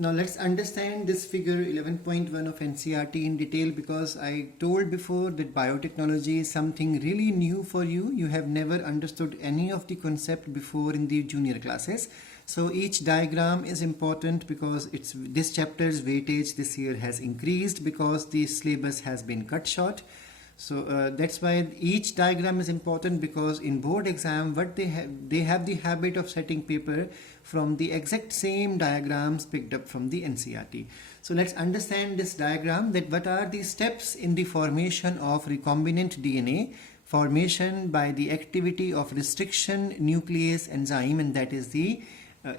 Now let's understand this figure 11.1 of NCERT in detail, because I told before that biotechnology is something really new for you. You have never understood any of the concept before in the junior classes. So each diagram is important because this chapter's weightage this year has increased because the syllabus has been cut short. So that's why each diagram is important, because in board exam what they have the habit of setting paper from the exact same diagrams picked up from the NCERT. So let's understand this diagram, that what are the steps in the formation of recombinant DNA, formation by the activity of restriction nuclease enzyme, and that is the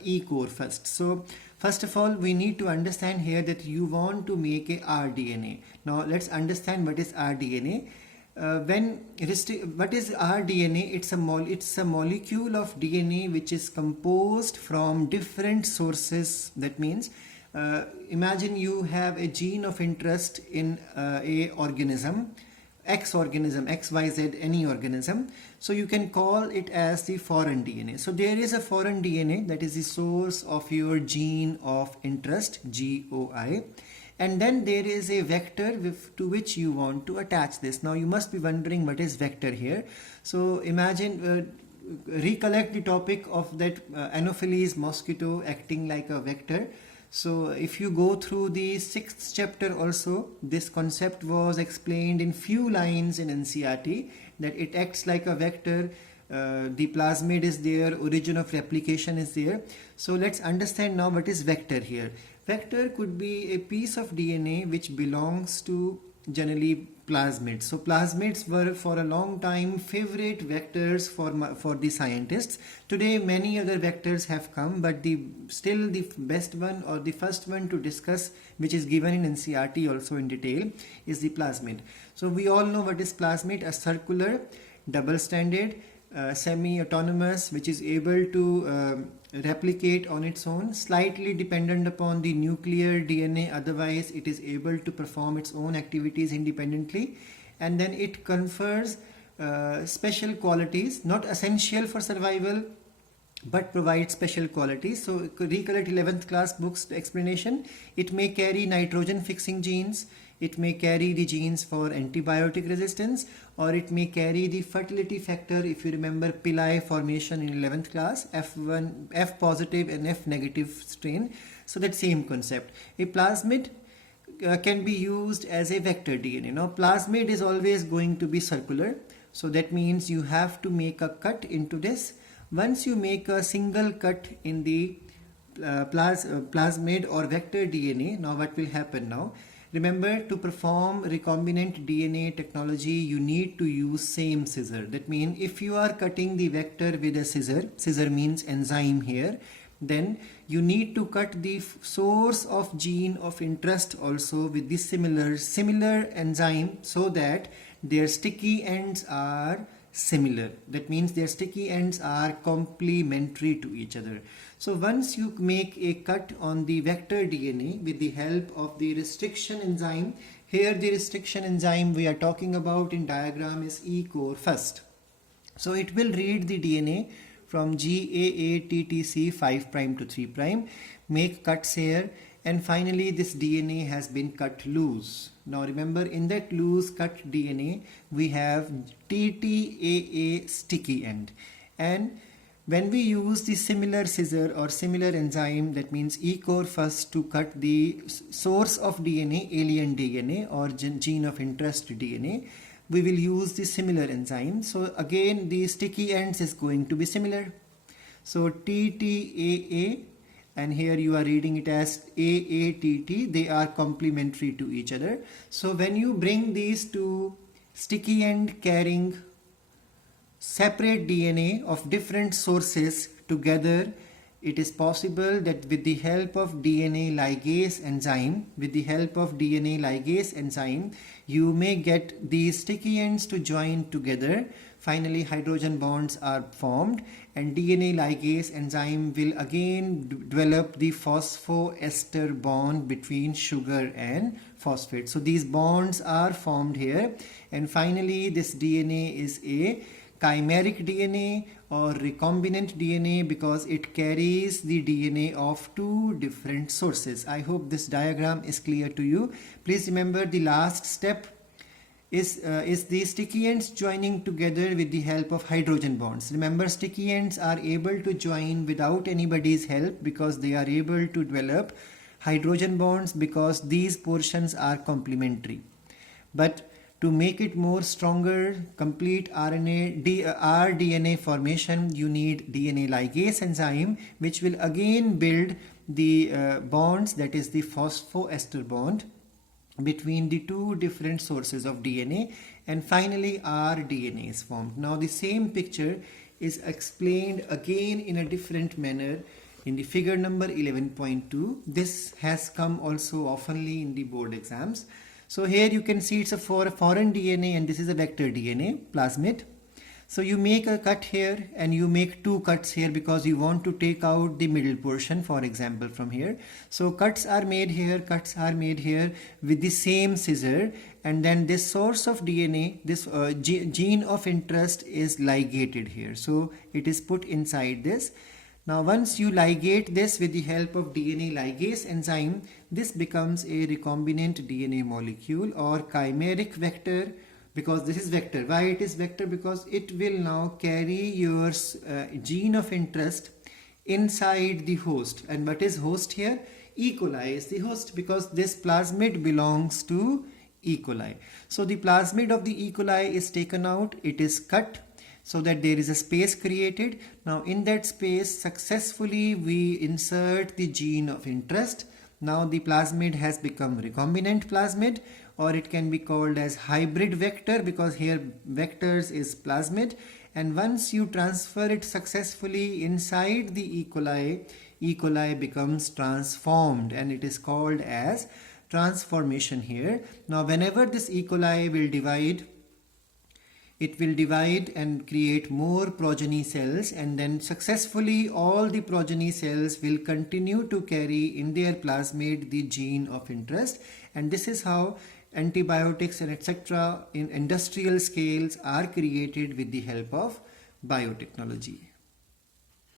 E-core first. So first of all, we need to understand here that you want to make a rDNA. Now let's understand what is rDNA. What is rDNA? It's a molecule of DNA which is composed from different sources. That means imagine you have a gene of interest in a organism, X organism, XYZ, any organism. So you can call it as the foreign DNA. So there is a foreign DNA that is the source of your gene of interest, GOI. And then there is a vector to which you want to attach this. Now you must be wondering what is vector here. So imagine, recollect the topic of that Anopheles mosquito acting like a vector. So if you go through the 6th chapter also, this concept was explained in few lines in NCERT, that it acts like a vector. The plasmid is there, origin of replication is there. So let's understand now what is vector here. Vector could be a piece of DNA which belongs to generally plasmids. So plasmids were for a long time favorite vectors for the scientists. Today many other vectors have come, but still the best one, or the first one to discuss, which is given in NCERT also in detail, is the plasmid. So we all know what is plasmid: a circular, double-stranded, semi-autonomous, which is able to replicate on its own, slightly dependent upon the nuclear DNA, otherwise it is able to perform its own activities independently. And then it confers special qualities, not essential for survival, but provides special qualities. So recollect 11th class books explanation. It may carry nitrogen fixing genes, it may carry the genes for antibiotic resistance, or it may carry the fertility factor. If you remember pili formation in 11th class, F positive and F negative strain. So that same concept. A plasmid can be used as a vector DNA. Now plasmid is always going to be circular. So that means you have to make a cut into this. Once you make a single cut in the plasmid or vector DNA, now what will happen now? Remember, to perform recombinant DNA technology, you need to use same scissor. That means if you are cutting the vector with a scissor means enzyme here, then you need to cut the source of gene of interest also with the similar enzyme, so that their sticky ends are similar. That means their sticky ends are complementary to each other. So once you make a cut on the vector DNA with the help of the restriction enzyme, here the restriction enzyme we are talking about in diagram is E-core first. So it will read the DNA from GAATTC 5' to 3', make cuts here, and finally this DNA has been cut loose. Now remember, in that loose cut DNA we have TTAA sticky end, and when we use the similar scissor or similar enzyme, that means E-core first, to cut the source of DNA, alien DNA or gene of interest DNA, we will use the similar enzyme. So again the sticky ends is going to be similar. So TTAA, and here you are reading it as AATT, they are complementary to each other. So when you bring these two sticky end carrying separate DNA of different sources together, it is possible that with the help of DNA ligase enzyme, you may get these sticky ends to join together. Finally, hydrogen bonds are formed, and DNA ligase enzyme will again develop the phosphoester bond between sugar and phosphate. So these bonds are formed here, and finally this DNA is a chimeric DNA or recombinant DNA because it carries the DNA of two different sources. I hope this diagram is clear to you. Please remember the last step is the sticky ends joining together with the help of hydrogen bonds. Remember, sticky ends are able to join without anybody's help because they are able to develop hydrogen bonds because these portions are complementary. But to make it more stronger, complete rDNA formation, you need DNA ligase enzyme, which will again build the bonds, that is the phosphoester bond between the two different sources of DNA, and finally rDNA is formed. Now the same picture is explained again in a different manner in the figure number 11.2. This has come also oftenly in the board exams. So here you can see it's a foreign DNA and this is a vector DNA plasmid. So you make a cut here and you make two cuts here because you want to take out the middle portion, for example, from here. So cuts are made here, cuts are made here with the same scissor, and then this source of DNA, this gene of interest is ligated here. So it is put inside this. Now once you ligate this with the help of DNA ligase enzyme, this becomes a recombinant DNA molecule or chimeric vector. Because this is vector. Why it is vector? Because it will now carry your gene of interest inside the host. And what is host here? E. coli is the host because this plasmid belongs to E. coli. So the plasmid of the E. coli is taken out. It is cut so that there is a space created. Now in that space successfully we insert the gene of interest. Now the plasmid has become recombinant plasmid, or it can be called as hybrid vector because here vectors is plasmid. And once you transfer it successfully inside the E. coli becomes transformed and it is called as transformation here. Now whenever this E. coli will divide, it will divide and create more progeny cells, and then successfully all the progeny cells will continue to carry in their plasmid the gene of interest. And this is how antibiotics and etc. in industrial scales are created with the help of biotechnology.